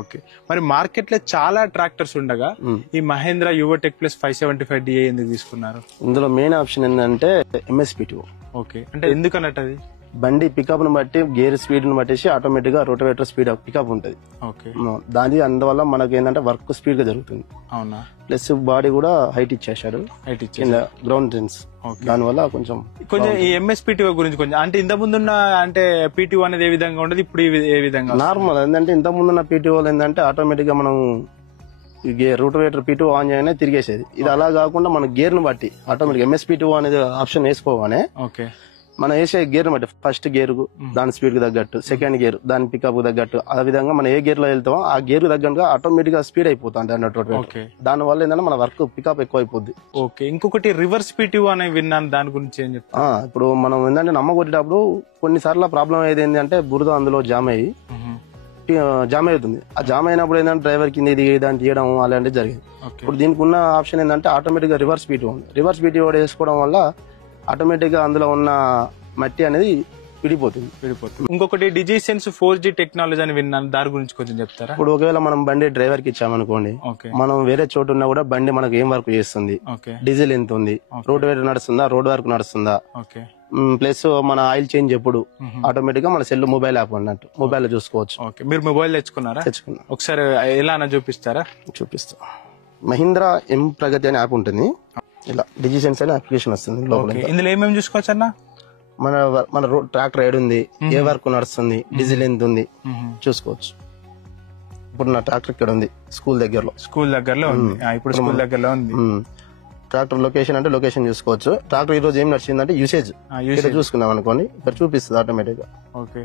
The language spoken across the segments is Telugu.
ఓకే, మరి మార్కెట్ లో చాలా ట్రాక్టర్స్ ఉండగా ఈ మహేంద్ర యువటెక్ ప్లస్ 575DI ఎందుకు తీసుకున్నారు? ఇందులో మెయిన్ ఆప్షన్ ఏంటంటే MSP2. ఓకే, అంటే ఎందుకు అన్నట్టు అది బండి పికప్ ను బట్టి గేర్ స్పీడ్ ను బట్టేసి ఆటోమేటిక్ గా రోటోవేటర్ స్పీడ్ పికప్ ఉంటుంది. ఓకే, దాని అందువల్ల మనకి ఏంటంటే వర్క్ స్పీడ్ గా జరుగుతుంది. అవునా, ప్లస్ బాడీ కూడా హైట్ ఇచ్చేసాడు, గ్రౌండ్ ట్రెన్స్. దాని వల్ల కొంచెం ఈ MSP2 గురించి కొంచెం అంటే ఇంత ముందున్న అంటే PTO అనేది ఏ విధంగా ఉండదు, ఇప్పుడు ఏ విధంగా నార్మల్ ఏంటంటే ఇంత ముందున్న PTO ఏంటంటే ఆటోమేటిక్ గా మనం రోటోవేటర్ P2 ఆన్ చేయగానే తిరిగేసేది. ఇది అలా కాకుండా మన గేర్ ను బట్టి ఆటోమేటిక్ MSP2 అనేది ఆప్షన్ వేసుకోగానే ఓకే మనం వేసే గేర్ బట్టి ఫస్ట్ గేర్ దాని స్పీడ్ కి తగ్గట్టు, సెకండ్ గేర్ దాని పికప్ తగ్గట్టు, ఆ విధంగా మనం ఏ గేర్ లో వెళ్తామో ఆ గేర్ తగ్గట్టుగా ఆటోమేటిక్ గా స్పీడ్ అయిపోతుంది అన్నట్టు. దాని వల్ల ఏంటంటే మన వర్క్ పికప్ ఎక్కువ అయిపోద్ది. ఓకే, ఇంకొకటి రివర్స్ PTO అని విన్నాను, దాని గురించి ఏం చెప్తా? ఇప్పుడు మనం ఏంటంటే నమ్మకొట్టేటప్పుడు కొన్నిసార్లు ప్రాబ్లం అయ్యేది ఏంటంటే బురద అందులో జామ్ అవుతుంది. ఆ జామ్ అయినప్పుడు ఏంటంటే డ్రైవర్ కింద దాన్ని తీయడం అలాంటివి జరిగింది. ఇప్పుడు దీనికి ఉన్న ఆప్షన్ ఏంటంటే ఆటోమేటిక్ గా రివర్స్ PTO ఉంది. రివర్స్ PTO వేసుకోవడం వల్ల ఆటోమేటిక్ గా అందులో ఉన్న మట్టి అనేది విడిపోతుంది. ఇంకొకటి డిజిసెన్స్ 4G టెక్నాలజీ అని విన్నాను, దాని గురించి కొంచెం చెప్తారా? ఇప్పుడు ఒకవేళ మనం బండి డ్రైవర్ కి ఇచ్చామనుకోండి, మనం వేరే చోటు ఉన్నా కూడా బండి మనకు ఏం వర్క్ చేస్తుంది, డీజిల్ ఎంత ఉంది, రోడ్ వేర్ నడుస్తుందా, రోడ్ వర్క్ నడుస్తుందా, ప్లస్ మన ఆయిల్ చేంజ్ ఎప్పుడు, ఆటోమేటిక్ గా మన సెల్ మొబైల్ యాప్ అన్నట్టు మొబైల్ లో చూసుకోవచ్చు. మీరు మొబైల్ తెచ్చుకున్నారా? తెచ్చుకున్నా. ఒకసారి ఎలా చూపిస్తారా? చూపిస్తా. మహీంద్రా M ప్రగతి అనే యాప్ ఉంటుంది. ఇలా డిజిసెన్స్ అనే అప్లికేషన్ వస్తుంది. ఇందులో ఏమేమి చూసుకోవచ్చు అన్న? మన ట్రాక్టర్ ఏడుంది, ఏ వర్క్ నడుస్తుంది, డీజిల్ ఎంత ఉంది చూసుకోవచ్చు. ఇప్పుడు నా ట్రాక్టర్ ఇక్కడ ఉంది, స్కూల్ దగ్గరలో ఉంది. ఇప్పుడు స్కూల్ దగ్గరలో ఉంది. ట్రాక్టర్ లొకేషన్ అంటే లొకేషన్ చూసుకోవచ్చు. ట్రాక్టర్ ఈ రోజు ఏం నడిచిందంటే యూసేజ్ చూసుకున్నాం అనుకోండి, ఇక్కడ చూపిస్తుంది ఆటోమేటిక్ గా. ఓకే,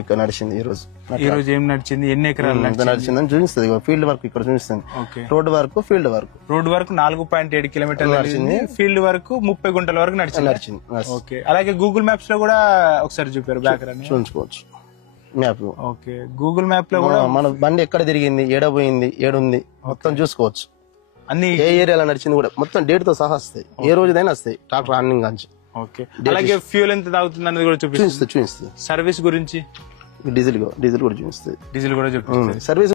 ఇక్కడ నడిచింది ఈ రోజు ఏం నడిచింది, ఎన్ని ఎకరాలు నడిచిందని చూపిస్తుంది. ఫీల్డ్ వర్క్ ఇక్కడ చూపిస్తుంది. Road work, field work. Road work 4.7 కిలోమీటర్లు నడిచింది, ఫీల్డ్ వర్క్ 30 గుంటల వరకు నడిచింది. ఓకే, అలాగే గూగుల్ మ్యాప్స్ లో కూడా ఒకసారి చూపారు బ్యాక్గ్రౌండ్ చూసుకోవచ్చు. మ్యాప్ ఓకే, గూగుల్ మ్యాప్ లో కూడా మన బండి ఎక్కడ తిరిగింది, ఏడబోయింది, ఏడుంది మొత్తం చూసుకోవచ్చు. అన్ని ఏ ఏరియాలో నడిచింది కూడా మొత్తం డేట్ తో సహా వస్తాయి, ఏ రోజుదైనా వస్తాయి ట్రాక్టర్ రన్నింగ్ నుంచి. ఓకే, అలాగే ఫ్యూల్ ఎంత తాగుతుంది అనేది కూడా చూపిస్తుంది. చూపిస్తుంది. సర్వీస్ గురించి డీజిల్ కూడా చూపిస్తుంది. సర్వీస్